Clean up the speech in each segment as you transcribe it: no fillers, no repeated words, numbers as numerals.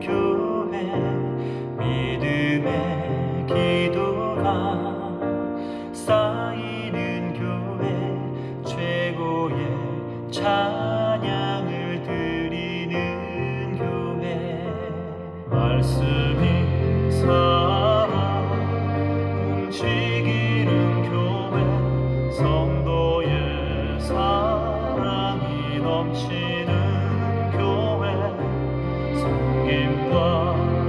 교회 믿음의 기도가 쌓이는 교회 최고의 찬양을 드리는 교회 말씀이 살아 움직이는 교회 성도의 사랑이 넘치는 교회 섬김과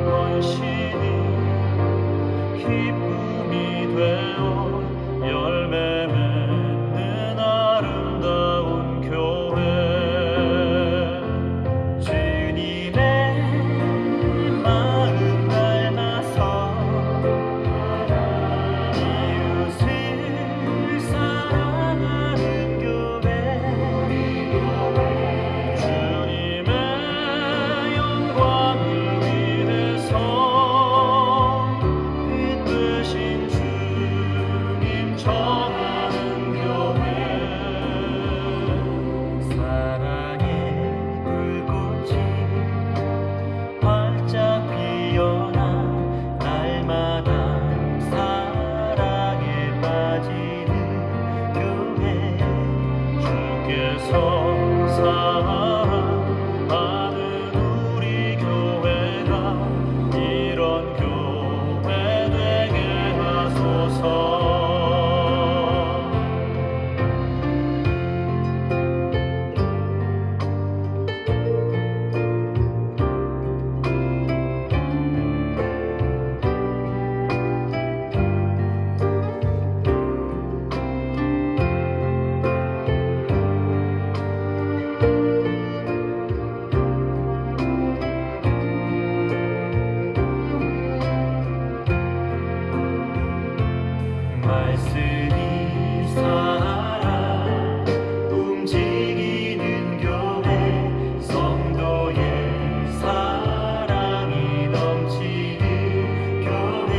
헌신이 기쁨이 되어 열매 맺는 아름다운 교회 주님의 마음 닮아서 이웃을 사랑하는 교회 주님의 영광을 위해서 빛 되신 주님 전하는 교회 사랑의 불꽃이 활짝 피어나 날마다 사랑에 빠지는 교회 주께서 사랑하는 우리 교회가 이런 교회 되게 하소서 말씀이 살아 움직이는 교회 성도의 사랑이 넘치는 교회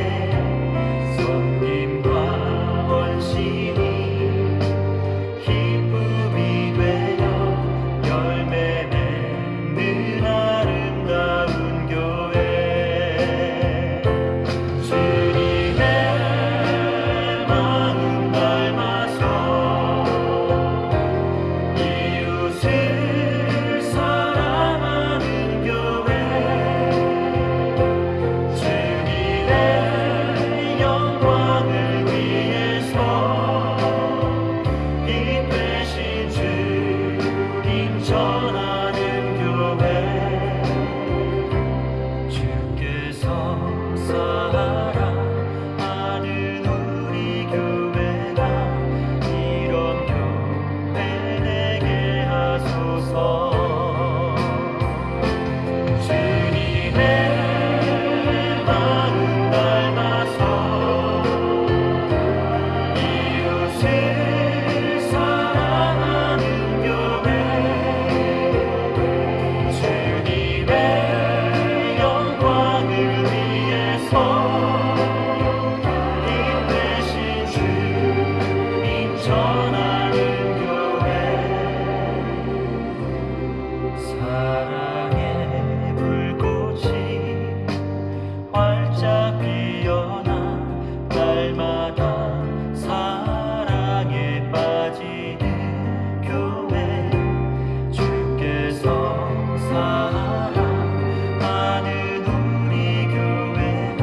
섬김과 헌신이 기쁨이 되어 열매 맺는 아름다운 교회 주님의 마음 닮아서 이웃을 사랑하는 교회 주님의 영광을 위해서 빛 되신 주님 전하는 교회 주께서 사랑하는 우리 교회가 이런 교회 되게 하소서 주님의 마음 닮아서 이웃을 사랑하는 교회 주님의 영광을 위해서 빛 되신 주님 전하는 교회 사랑의 불꽃이 활짝 피어나 날마다 사랑에 빠지는 교회 주께서 사랑하는 우리 교회가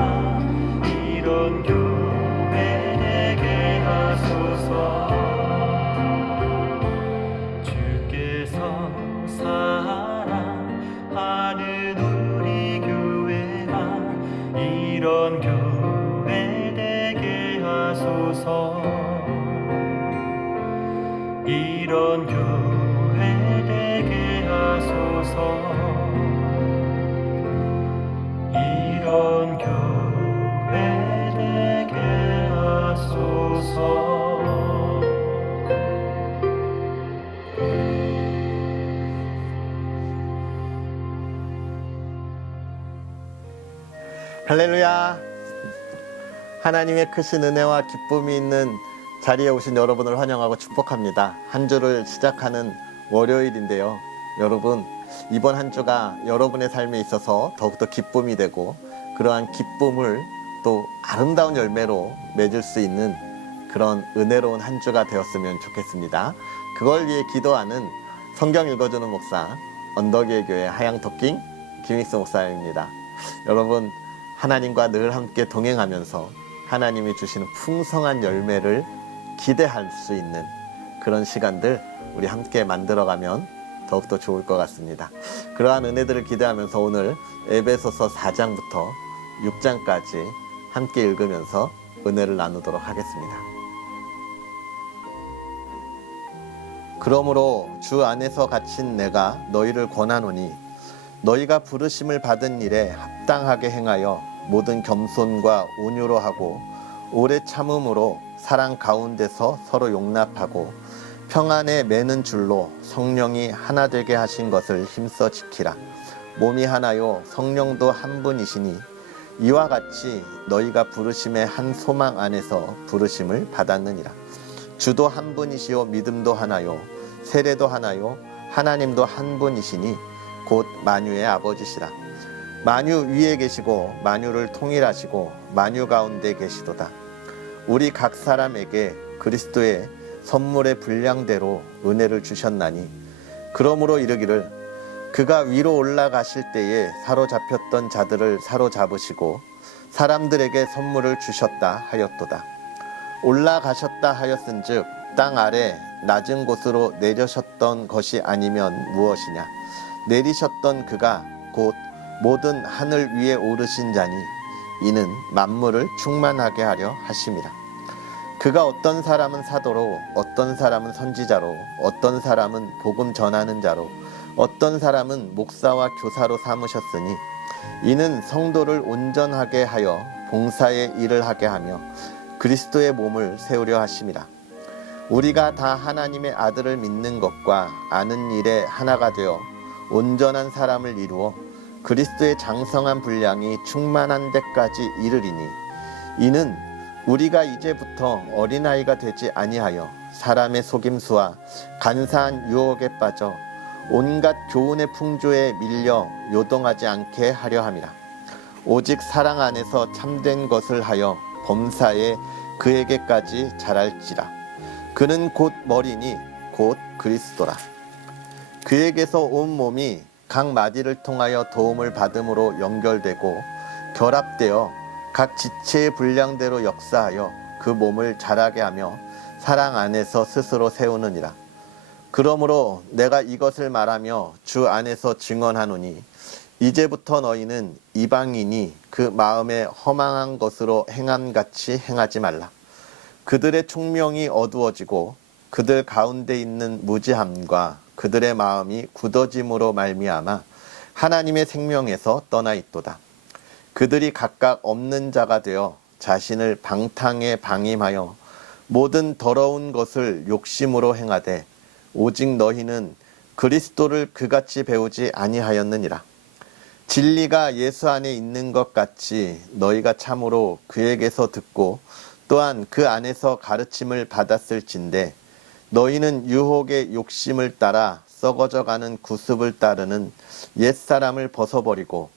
이런 교회 되게 하소서 주께서 사랑하는 우리 교회가 이런 교회 되게 하소서 이런 교회 되게 하소서 이런 교회 되게 하소서 할렐루야. 하나님의 크신 은혜와 기쁨이 있는 자리에 오신 여러분을 환영하고 축복합니다. 한 주를 시작하는 월요일인데요. 여러분 이번 한 주가 여러분의 삶에 있어서 더욱더 기쁨이 되고 그러한 기쁨을 또 아름다운 열매로 맺을 수 있는 그런 은혜로운 한 주가 되었으면 좋겠습니다. 그걸 위해 기도하는 성경 읽어주는 목사 언덕의 교회 하양토킹 김익수 목사입니다. 여러분 하나님과 늘 함께 동행하면서 하나님이 주시는 풍성한 열매를 기대할 수 있는 그런 시간들 우리 함께 만들어가면 더욱더 좋을 것 같습니다. 그러한 은혜들을 기대하면서 오늘 에베소서 4장부터 6장까지 함께 읽으면서 은혜를 나누도록 하겠습니다. 그러므로 주 안에서 갇힌 내가 너희를 권하노니 너희가 부르심을 받은 일에 합당하게 행하여 모든 겸손과 온유로 하고 오래 참음으로 사랑 가운데서 서로 용납하고 평안에 매는 줄로 성령이 하나 되게 하신 것을 힘써 지키라. 몸이 하나요 성령도 한 분이시니 이와 같이 너희가 부르심의 한 소망 안에서 부르심을 받았느니라. 주도 한 분이시요 믿음도 하나요 세례도 하나요 하나님도 한 분이시니 곧 만유의 아버지시라. 만유 위에 계시고 만유를 통일하시고 만유 가운데 계시도다. 우리 각 사람에게 그리스도의 선물의 분량대로 은혜를 주셨나니 그러므로 이르기를 그가 위로 올라가실 때에 사로잡혔던 자들을 사로잡으시고 사람들에게 선물을 주셨다 하였도다. 올라가셨다 하였은즉 땅 아래 낮은 곳으로 내려셨던 것이 아니면 무엇이냐. 내리셨던 그가 곧 모든 하늘 위에 오르신 자니 이는 만물을 충만하게 하려 하심이라. 그가 어떤 사람은 사도로 어떤 사람은 선지자로 어떤 사람은 복음 전하는 자로 어떤 사람은 목사와 교사로 삼으셨으니 이는 성도를 온전하게 하여 봉사의 일을 하게 하며 그리스도의 몸을 세우려 하심이라. 우리가 다 하나님의 아들을 믿는 것과 아는 일에 하나가 되어 온전한 사람을 이루어 그리스도의 장성한 분량이 충만한 데까지 이르리니 이는 우리가 이제부터 어린아이가 되지 아니하여 사람의 속임수와 간사한 유혹에 빠져 온갖 교훈의 풍조에 밀려 요동하지 않게 하려 함이라. 오직 사랑 안에서 참된 것을 하여 범사에 그에게까지 자랄지라. 그는 곧 머리니 곧 그리스도라. 그에게서 온 몸이 각 마디를 통하여 도움을 받음으로 연결되고 결합되어 각 지체의 분량대로 역사하여 그 몸을 자라게 하며 사랑 안에서 스스로 세우느니라. 그러므로 내가 이것을 말하며 주 안에서 증언하노니 이제부터 너희는 이방인이 그 마음에 허망한 것으로 행함같이 행하지 말라. 그들의 총명이 어두워지고 그들 가운데 있는 무지함과 그들의 마음이 굳어짐으로 말미암아 하나님의 생명에서 떠나 있도다. 그들이 각각 없는 자가 되어 자신을 방탕에 방임하여 모든 더러운 것을 욕심으로 행하되 오직 너희는 그리스도를 그같이 배우지 아니하였느니라. 진리가 예수 안에 있는 것 같이 너희가 참으로 그에게서 듣고 또한 그 안에서 가르침을 받았을진데 너희는 유혹의 욕심을 따라 썩어져가는 구습을 따르는 옛사람을 벗어버리고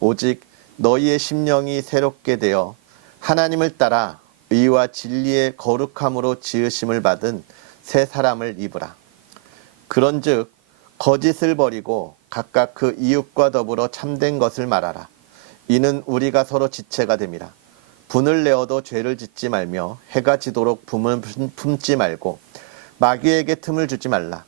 오직 너희의 심령이 새롭게 되어 하나님을 따라 의와 진리의 거룩함으로 지으심을 받은 새 사람을 입으라. 그런즉 거짓을 버리고 각각 그 이웃과 더불어 참된 것을 말하라. 이는 우리가 서로 지체가 됨이라. 분을 내어도 죄를 짓지 말며 해가 지도록 분을 품지 말고 마귀에게 틈을 주지 말라.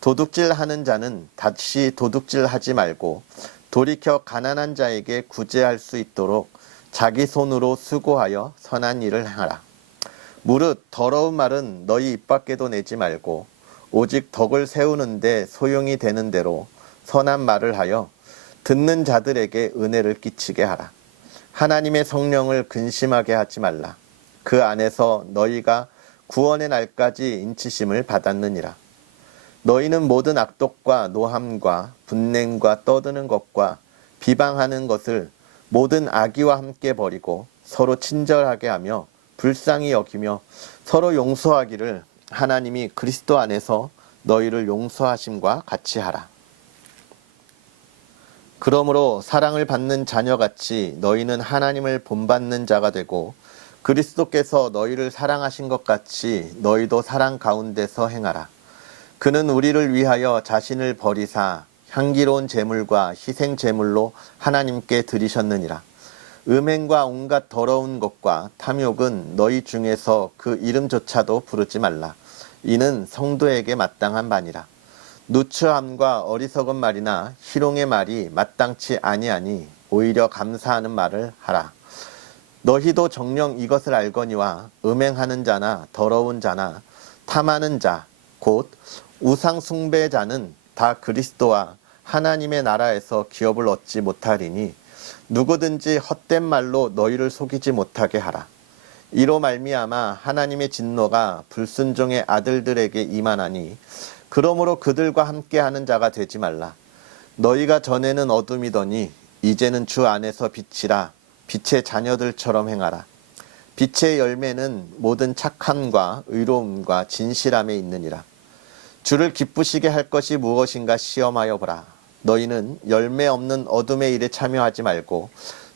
도둑질하는 자는 다시 도둑질하지 말고 돌이켜 가난한 자에게 구제할 수 있도록 자기 손으로 수고하여 선한 일을 행하라. 무릇 더러운 말은 너희 입 밖에도 내지 말고 오직 덕을 세우는데 소용이 되는 대로 선한 말을 하여 듣는 자들에게 은혜를 끼치게 하라. 하나님의 성령을 근심하게 하지 말라. 그 안에서 너희가 구원의 날까지 인치심을 받았느니라. 너희는 모든 악독과 노함과 분냉과 떠드는 것과 비방하는 것을 모든 악의와 함께 버리고 서로 친절하게 하며 불쌍히 여기며 서로 용서하기를 하나님이 그리스도 안에서 너희를 용서하심과 같이 하라. 그러므로 사랑을 받는 자녀같이 너희는 하나님을 본받는 자가 되고 그리스도께서 너희를 사랑하신 것 같이 너희도 사랑 가운데서 행하라. 그는 우리를 위하여 자신을 버리사 향기로운 제물과 희생 제물로 하나님께 드리셨느니라. 음행과 온갖 더러운 것과 탐욕은 너희 중에서 그 이름조차도 부르지 말라. 이는 성도에게 마땅한 바니라. 누추함과 어리석은 말이나 희롱의 말이 마땅치 아니하니 오히려 감사하는 말을 하라. 너희도 정녕 이것을 알거니와 음행하는 자나 더러운 자나 탐하는 자 곧 우상 숭배자는 다 그리스도와 하나님의 나라에서 기업을 얻지 못하리니 누구든지 헛된 말로 너희를 속이지 못하게 하라. 이로 말미암아 하나님의 진노가 불순종의 아들들에게 임하나니 그러므로 그들과 함께하는 자가 되지 말라. 너희가 전에는 어둠이더니 이제는 주 안에서 빛이라. 빛의 자녀들처럼 행하라. 빛의 열매는 모든 착함과 의로움과 진실함에 있느니라. 주를 기쁘시게 할 것이 무엇인가 시험하여 보라. 너희는 열매 없는 어둠의 일에 참여하지 말고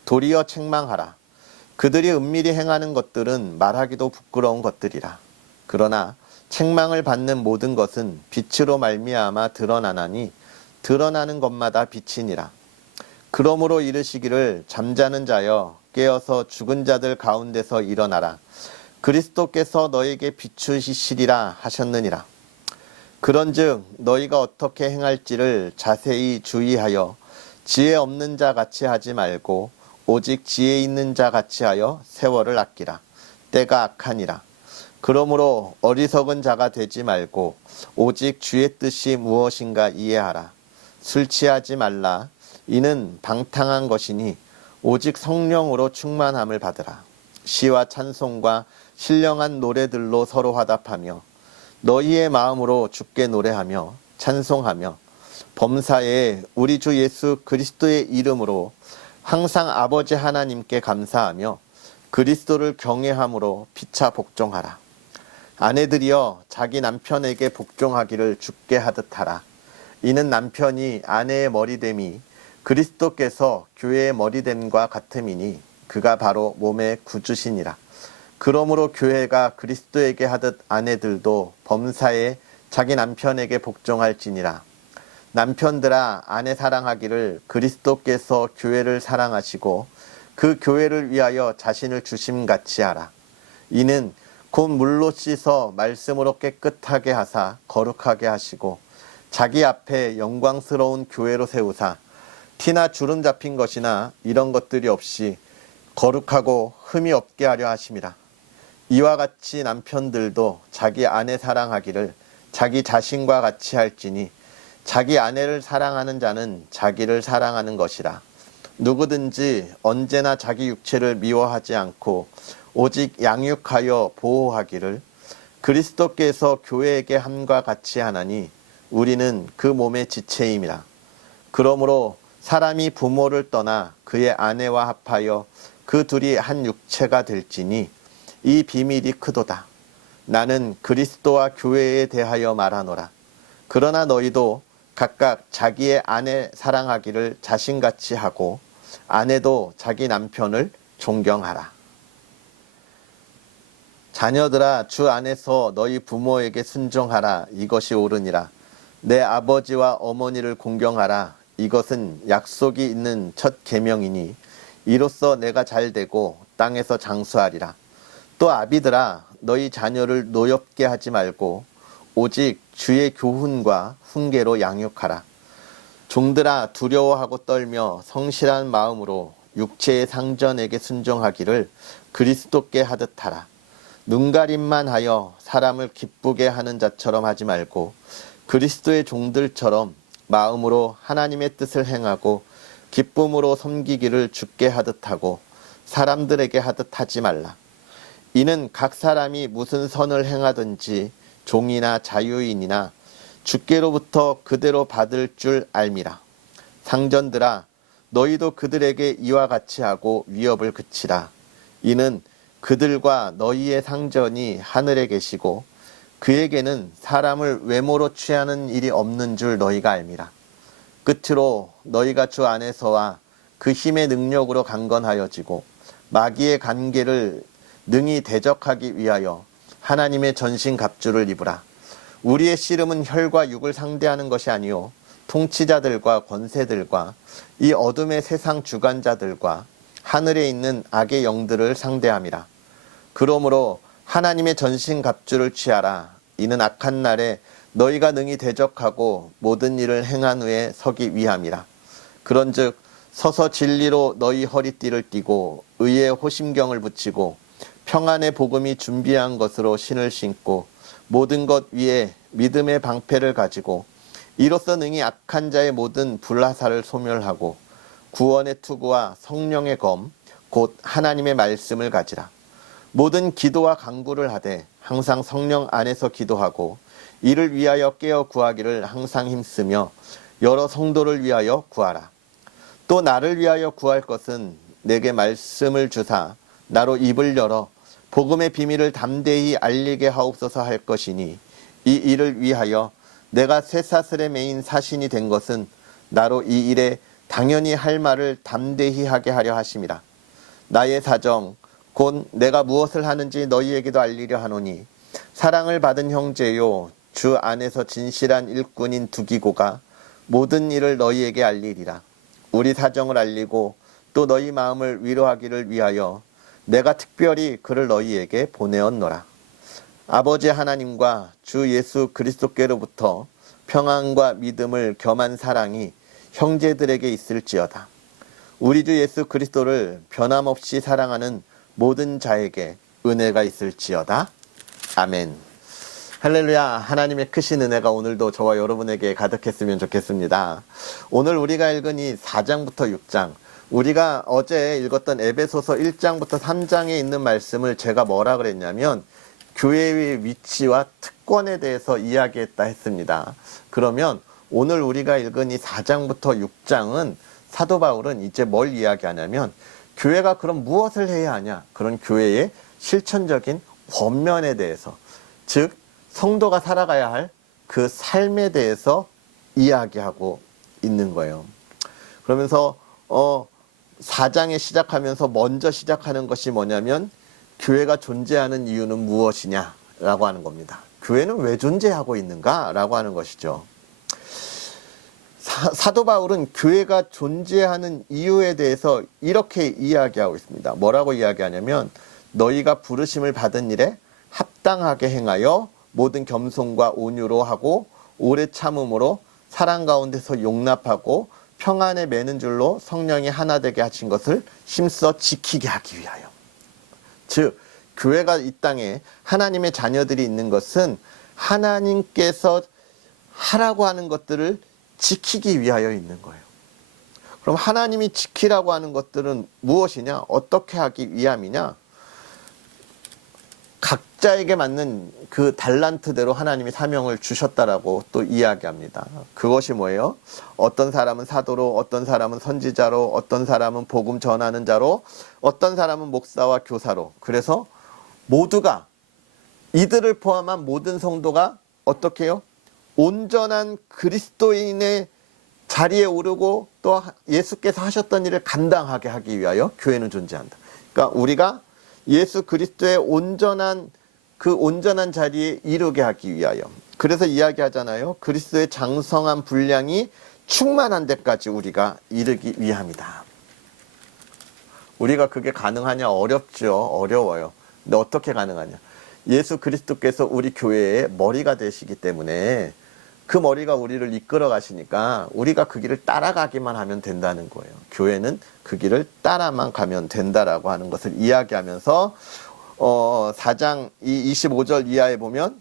도리어 책망하라. 그들이 은밀히 행하는 것들은 말하기도 부끄러운 것들이라. 그러나 책망을 받는 모든 것은 빛으로 말미암아 드러나나니 드러나는 것마다 빛이니라. 그러므로 이르시기를 잠자는 자여 깨어서 죽은 자들 가운데서 일어나라. 그리스도께서 너에게 비추시리라 하셨느니라. 그런즉 너희가 어떻게 행할지를 자세히 주의하여 지혜 없는 자 같이 하지 말고 오직 지혜 있는 자 같이 하여 세월을 아끼라. 때가 악하니라. 그러므로 어리석은 자가 되지 말고 오직 주의 뜻이 무엇인가 이해하라. 술 취하지 말라. 이는 방탕한 것이니 오직 성령으로 충만함을 받으라. 시와 찬송과 신령한 노래들로 서로 화답하며 너희의 마음으로 주께 노래하며 찬송하며 범사에 우리 주 예수 그리스도의 이름으로 항상 아버지 하나님께 감사하며 그리스도를 경외함으로 피차 복종하라. 아내들이여 자기 남편에게 복종하기를 주께 하듯 하라. 이는 남편이 아내의 머리됨이 그리스도께서 교회의 머리됨과 같음이니 그가 바로 몸의 구주시니라. 그러므로 교회가 그리스도에게 하듯 아내들도 범사에 자기 남편에게 복종할지니라. 남편들아 아내 사랑하기를 그리스도께서 교회를 사랑하시고 그 교회를 위하여 자신을 주심같이 하라. 이는 곧 물로 씻어 말씀으로 깨끗하게 하사 거룩하게 하시고 자기 앞에 영광스러운 교회로 세우사 티나 주름 잡힌 것이나 이런 것들이 없이 거룩하고 흠이 없게 하려 하심이라. 이와 같이 남편들도 자기 아내 사랑하기를 자기 자신과 같이 할지니 자기 아내를 사랑하는 자는 자기를 사랑하는 것이라. 누구든지 언제나 자기 육체를 미워하지 않고 오직 양육하여 보호하기를 그리스도께서 교회에게 함과 같이 하나니 우리는 그 몸의 지체임이라. 그러므로 사람이 부모를 떠나 그의 아내와 합하여 그 둘이 한 육체가 될지니 이 비밀이 크도다. 나는 그리스도와 교회에 대하여 말하노라. 그러나 너희도 각각 자기의 아내 사랑하기를 자신같이 하고 아내도 자기 남편을 존경하라. 자녀들아 주 안에서 너희 부모에게 순종하라. 이것이 옳으니라. 내 아버지와 어머니를 공경하라. 이것은 약속이 있는 첫 계명이니 이로써 내가 잘되고 땅에서 장수하리라. 또 아비들아 너희 자녀를 노엽게 하지 말고 오직 주의 교훈과 훈계로 양육하라. 종들아 두려워하고 떨며 성실한 마음으로 육체의 상전에게 순종하기를 그리스도께 하듯 하라. 눈가림만 하여 사람을 기쁘게 하는 자처럼 하지 말고 그리스도의 종들처럼 마음으로 하나님의 뜻을 행하고 기쁨으로 섬기기를 주께 하듯 하고 사람들에게 하듯 하지 말라. 이는 각 사람이 무슨 선을 행하든지 종이나 자유인이나 주께로부터 그대로 받을 줄 알미라. 상전들아 너희도 그들에게 이와 같이 하고 위협을 그치라. 이는 그들과 너희의 상전이 하늘에 계시고 그에게는 사람을 외모로 취하는 일이 없는 줄 너희가 알미라. 끝으로 너희가 주 안에서와 그 힘의 능력으로 강건하여지고 마귀의 관계를 능히 대적하기 위하여 하나님의 전신 갑주를 입으라. 우리의 씨름은 혈과 육을 상대하는 것이 아니요 통치자들과 권세들과 이 어둠의 세상 주관자들과 하늘에 있는 악의 영들을 상대함이라. 그러므로 하나님의 전신 갑주를 취하라. 이는 악한 날에 너희가 능히 대적하고 모든 일을 행한 후에 서기 위함이라. 그런즉 서서 진리로 너희 허리띠를 띠고 의의 호심경을 붙이고 평안의 복음이 준비한 것으로 신을 신고 모든 것 위에 믿음의 방패를 가지고 이로써 능히 악한 자의 모든 불화살을 소멸하고 구원의 투구와 성령의 검 곧 하나님의 말씀을 가지라. 모든 기도와 간구를 하되 항상 성령 안에서 기도하고 이를 위하여 깨어 구하기를 항상 힘쓰며 여러 성도를 위하여 구하라. 또 나를 위하여 구할 것은 내게 말씀을 주사 나로 입을 열어 복음의 비밀을 담대히 알리게 하옵소서 할 것이니 이 일을 위하여 내가 쇠사슬에 매인 사신이 된 것은 나로 이 일에 당연히 할 말을 담대히 하게 하려 하심이라. 나의 사정 곧 내가 무엇을 하는지 너희에게도 알리려 하노니 사랑을 받은 형제요 주 안에서 진실한 일꾼인 두기고가 모든 일을 너희에게 알리리라. 우리 사정을 알리고 또 너희 마음을 위로하기를 위하여 내가 특별히 그를 너희에게 보내었노라. 아버지 하나님과 주 예수 그리스도께로부터 평안과 믿음을 겸한 사랑이 형제들에게 있을지어다. 우리 주 예수 그리스도를 변함없이 사랑하는 모든 자에게 은혜가 있을지어다. 아멘. 할렐루야. 하나님의 크신 은혜가 오늘도 저와 여러분에게 가득했으면 좋겠습니다. 오늘 우리가 읽은 이 4장부터 6장, 우리가 어제 읽었던 에베소서 1장부터 3장에 있는 말씀을 제가 뭐라 그랬냐면 교회의 위치와 특권에 대해서 이야기했다 했습니다. 그러면 오늘 우리가 읽은 이 4장부터 6장은 사도 바울은 이제 뭘 이야기하냐면 교회가 그럼 무엇을 해야 하냐? 그런 교회의 실천적인 권면에 대해서, 즉 성도가 살아가야 할 그 삶에 대해서 이야기하고 있는 거예요. 그러면서 4장에 시작하면서 먼저 시작하는 것이 뭐냐면 교회가 존재하는 이유는 무엇이냐라고 하는 겁니다. 교회는 왜 존재하고 있는가라고 하는 것이죠. 사도 바울은 교회가 존재하는 이유에 대해서 이렇게 이야기하고 있습니다. 뭐라고 이야기하냐면 너희가 부르심을 받은 일에 합당하게 행하여 모든 겸손과 온유로 하고 오래 참음으로 사랑 가운데서 용납하고 평안에 매는 줄로 성령이 하나 되게 하신 것을 힘써 지키게 하기 위하여. 즉 교회가 이 땅에 하나님의 자녀들이 있는 것은 하나님께서 하라고 하는 것들을 지키기 위하여 있는 거예요. 그럼 하나님이 지키라고 하는 것들은 무엇이냐? 어떻게 하기 위함이냐? 각자에게 맞는 그 달란트대로 하나님이 사명을 주셨다라고 또 이야기합니다. 그것이 뭐예요? 어떤 사람은 사도로, 어떤 사람은 선지자로, 어떤 사람은 복음 전하는 자로, 어떤 사람은 목사와 교사로. 그래서 모두가, 이들을 포함한 모든 성도가 어떻게 해요? 온전한 그리스도인의 자리에 오르고 또 예수께서 하셨던 일을 감당하게 하기 위하여 교회는 존재한다. 그러니까 우리가 예수 그리스도의 온전한 자리에 이르게 하기 위하여. 그래서 이야기하잖아요. 그리스도의 장성한 분량이 충만한 데까지 우리가 이르기 위함이다. 우리가 그게 가능하냐? 어렵죠. 어려워요. 근데 어떻게 가능하냐? 예수 그리스도께서 우리 교회의 머리가 되시기 때문에 그 머리가 우리를 이끌어 가시니까 우리가 그 길을 따라가기만 하면 된다는 거예요. 교회는 그 길을 따라만 가면 된다라고 하는 것을 이야기하면서 4장 25절 이하에 보면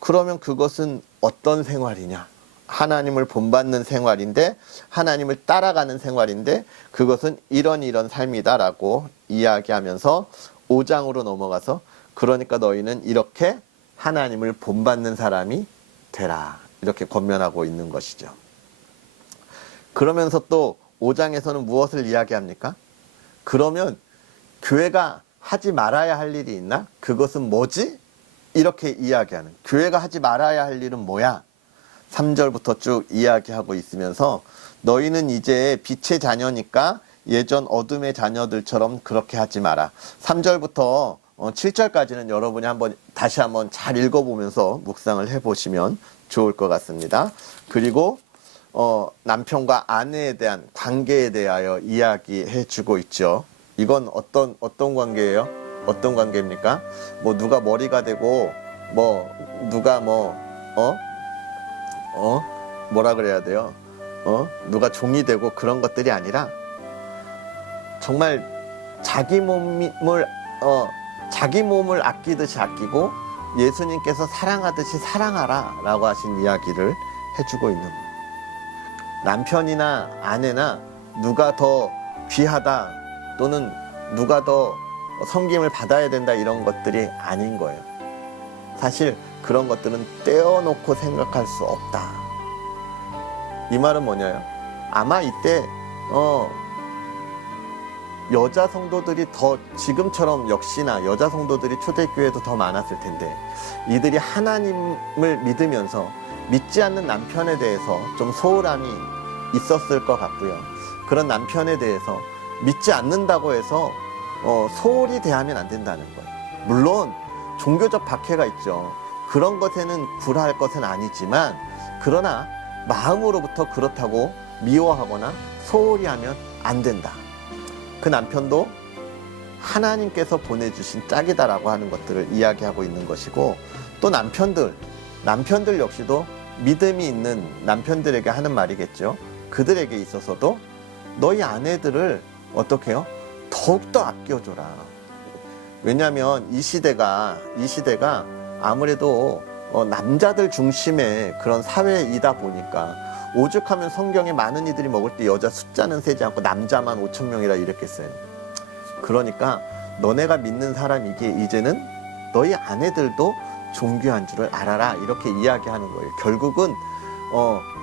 그러면 그것은 어떤 생활이냐? 하나님을 본받는 생활인데 하나님을 따라가는 생활인데 그것은 이런 삶이다라고 이야기하면서 5장으로 넘어가서 그러니까 너희는 이렇게 하나님을 본받는 사람이 되라. 이렇게 권면하고 있는 것이죠. 그러면서 또 5장에서는 무엇을 이야기합니까? 그러면 교회가 하지 말아야 할 일이 있나? 그것은 뭐지? 이렇게 이야기하는. 교회가 하지 말아야 할 일은 뭐야? 3절부터 쭉 이야기하고 있으면서 너희는 이제 빛의 자녀니까 예전 어둠의 자녀들처럼 그렇게 하지 마라. 3절부터 7절까지는 여러분이 다시 한번 잘 읽어보면서 묵상을 해보시면 좋을 것 같습니다. 그리고 남편과 아내에 대한 관계에 대하여 이야기해주고 있죠. 이건 어떤 관계예요? 어떤 관계입니까? 뭐 누가 머리가 되고 뭐 누가 뭐라 그래야 돼요? 누가 종이 되고 그런 것들이 아니라 정말 자기 몸을 아끼듯이 아끼고 예수님께서 사랑하듯이 사랑하라 라고 하신 이야기를 해주고 있는 거예요. 남편이나 아내나 누가 더 귀하다 또는 누가 더 섬김을 받아야 된다 이런 것들이 아닌 거예요. 사실 그런 것들은 떼어놓고 생각할 수 없다. 이 말은 뭐냐요? 아마 이때 여자 성도들이 더 지금처럼 역시나 여자 성도들이 초대교회도 더 많았을 텐데 이들이 하나님을 믿으면서 믿지 않는 남편에 대해서 좀 소홀함이 있었을 것 같고요. 그런 남편에 대해서 믿지 않는다고 해서 소홀히 대하면 안 된다는 거예요. 물론 종교적 박해가 있죠. 그런 것에는 굴할 것은 아니지만 그러나 마음으로부터 그렇다고 미워하거나 소홀히 하면 안 된다. 그 남편도 하나님께서 보내주신 짝이다라고 하는 것들을 이야기하고 있는 것이고 또 남편들 역시도 믿음이 있는 남편들에게 하는 말이겠죠. 그들에게 있어서도 너희 아내들을 어떻게 해요? 더욱더 아껴줘라. 왜냐하면 이 시대가 아무래도 남자들 중심의 그런 사회이다 보니까 오죽하면 성경에 많은 이들이 먹을 때 여자 숫자는 세지 않고 남자만 5,000명이라 이랬겠어요. 그러니까 너네가 믿는 사람이기에 이제는 너희 아내들도 존귀한 줄을 알아라 이렇게 이야기하는 거예요. 결국은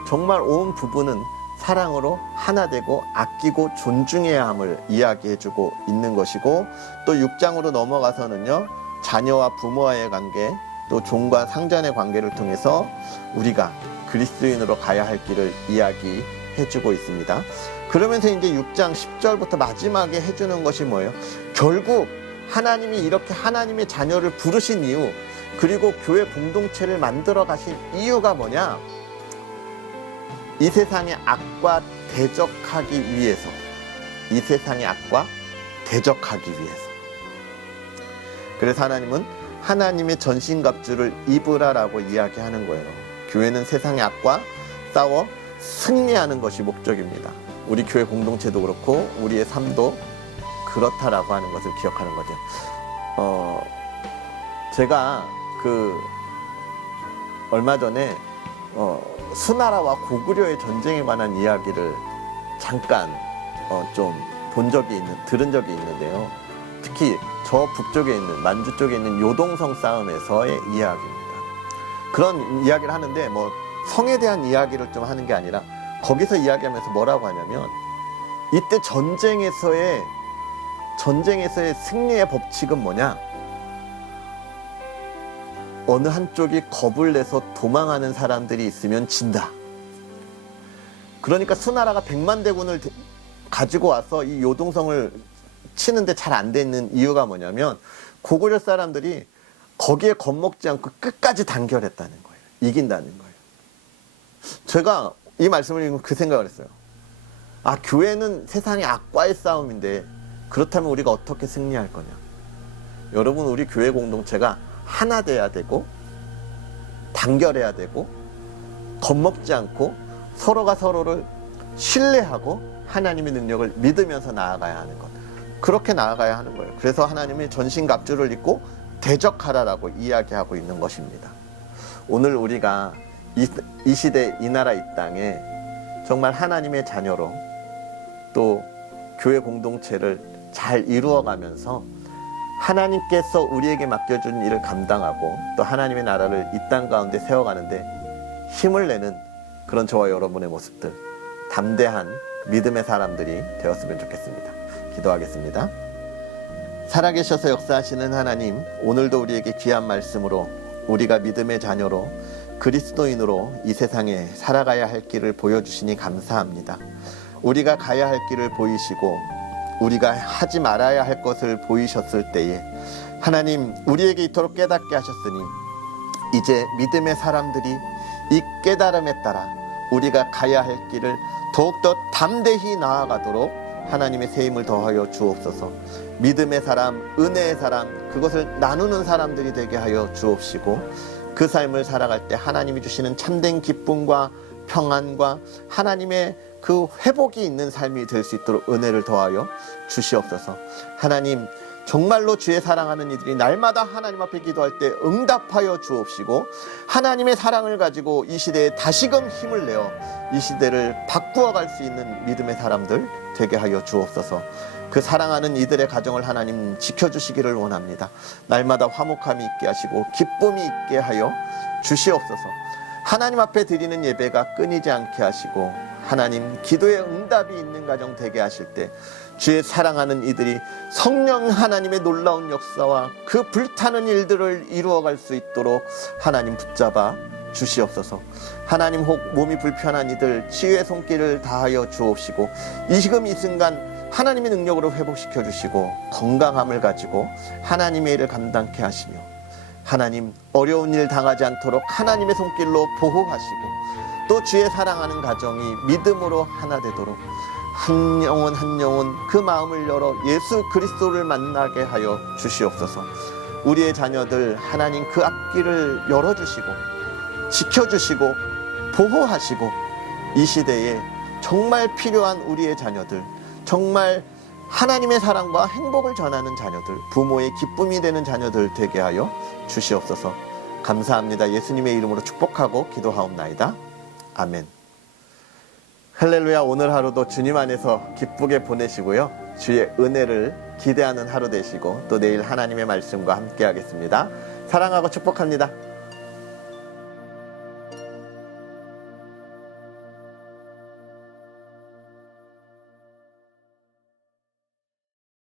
정말 온 부부는 사랑으로 하나 되고 아끼고 존중해야 함을 이야기해주고 있는 것이고 또 6장으로 넘어가서는요. 자녀와 부모와의 관계 또 종과 상전의 관계를 통해서 우리가 그리스도인으로 가야 할 길을 이야기해주고 있습니다. 그러면서 이제 6장 10절부터 마지막에 해주는 것이 뭐예요? 결국 하나님이 이렇게 하나님의 자녀를 부르신 이유 그리고 교회 공동체를 만들어 가신 이유가 뭐냐? 이 세상의 악과 대적하기 위해서 그래서 하나님은 하나님의 전신갑주를 입으라라고 이야기하는 거예요. 교회는 세상의 악과 싸워 승리하는 것이 목적입니다. 우리 교회 공동체도 그렇고 우리의 삶도 그렇다라고 하는 것을 기억하는 거죠. 제가 얼마 전에 수나라와 고구려의 전쟁에 관한 이야기를 잠깐 좀 들은 적이 있는데요. 특히 저 북쪽에 있는 만주 쪽에 있는 요동성 싸움에서의 이야기입니다. 그런 이야기를 하는데 뭐 성에 대한 이야기를 좀 하는 게 아니라 거기서 이야기하면서 뭐라고 하냐면 이때 전쟁에서의 승리의 법칙은 뭐냐? 어느 한쪽이 겁을 내서 도망하는 사람들이 있으면 진다. 그러니까 수나라가 100만 대군을 가지고 와서 이 요동성을 치는데 잘 안 되는 이유가 뭐냐면 고구려 사람들이 거기에 겁먹지 않고 끝까지 단결했다는 거예요. 이긴다는 거예요. 제가 이 말씀을 읽으면 그 생각을 했어요. 아, 교회는 세상의 악과의 싸움인데 그렇다면 우리가 어떻게 승리할 거냐? 여러분, 우리 교회 공동체가 하나 돼야 되고 단결해야 되고 겁먹지 않고 서로가 서로를 신뢰하고 하나님의 능력을 믿으면서 나아가야 하는 것. 그렇게 나아가야 하는 거예요. 그래서 하나님이 전신갑주를 입고 대적하라라고 이야기하고 있는 것입니다. 오늘 우리가 이 시대, 이 나라, 이 땅에 정말 하나님의 자녀로 또 교회 공동체를 잘 이루어가면서 하나님께서 우리에게 맡겨준 일을 감당하고 또 하나님의 나라를 이 땅 가운데 세워가는데 힘을 내는 그런 저와 여러분의 모습들, 담대한 믿음의 사람들이 되었으면 좋겠습니다. 기도하겠습니다. 살아계셔서 역사하시는 하나님, 오늘도 우리에게 귀한 말씀으로 우리가 믿음의 자녀로 그리스도인으로 이 세상에 살아가야 할 길을 보여주시니 감사합니다. 우리가 가야 할 길을 보이시고 우리가 하지 말아야 할 것을 보이셨을 때에 하나님 우리에게 이토록 깨닫게 하셨으니 이제 믿음의 사람들이 이 깨달음에 따라 우리가 가야 할 길을 더욱더 담대히 나아가도록 하나님의 새 힘을 더하여 주옵소서. 믿음의 사람, 은혜의 사람, 그것을 나누는 사람들이 되게 하여 주옵시고 그 삶을 살아갈 때 하나님이 주시는 참된 기쁨과 평안과 하나님의 그 회복이 있는 삶이 될 수 있도록 은혜를 더하여 주시옵소서. 하나님 정말로 주의 사랑하는 이들이 날마다 하나님 앞에 기도할 때 응답하여 주옵시고 하나님의 사랑을 가지고 이 시대에 다시금 힘을 내어 이 시대를 바꾸어 갈 수 있는 믿음의 사람들 되게 하여 주옵소서. 그 사랑하는 이들의 가정을 하나님 지켜주시기를 원합니다. 날마다 화목함이 있게 하시고 기쁨이 있게 하여 주시옵소서. 하나님 앞에 드리는 예배가 끊이지 않게 하시고 하나님 기도의 응답이 있는 가정 되게 하실 때 주의 사랑하는 이들이 성령 하나님의 놀라운 역사와 그 불타는 일들을 이루어갈 수 있도록 하나님 붙잡아 주시옵소서. 하나님 혹 몸이 불편한 이들 치유의 손길을 다하여 주옵시고 지금 이 순간 하나님의 능력으로 회복시켜 주시고 건강함을 가지고 하나님의 일을 감당케 하시며 하나님 어려운 일 당하지 않도록 하나님의 손길로 보호하시고 또 주의 사랑하는 가정이 믿음으로 하나 되도록 한 영혼 한 영혼 그 마음을 열어 예수 그리스도를 만나게 하여 주시옵소서. 우리의 자녀들 하나님 그 앞길을 열어주시고 지켜주시고 보호하시고 이 시대에 정말 필요한 우리의 자녀들 정말 하나님의 사랑과 행복을 전하는 자녀들 부모의 기쁨이 되는 자녀들 되게 하여 주시옵소서. 감사합니다. 예수님의 이름으로 축복하고 기도하옵나이다. 아멘. 할렐루야. 오늘 하루도 주님 안에서 기쁘게 보내시고요. 주의 은혜를 기대하는 하루 되시고 또 내일 하나님의 말씀과 함께 하겠습니다. 사랑하고 축복합니다.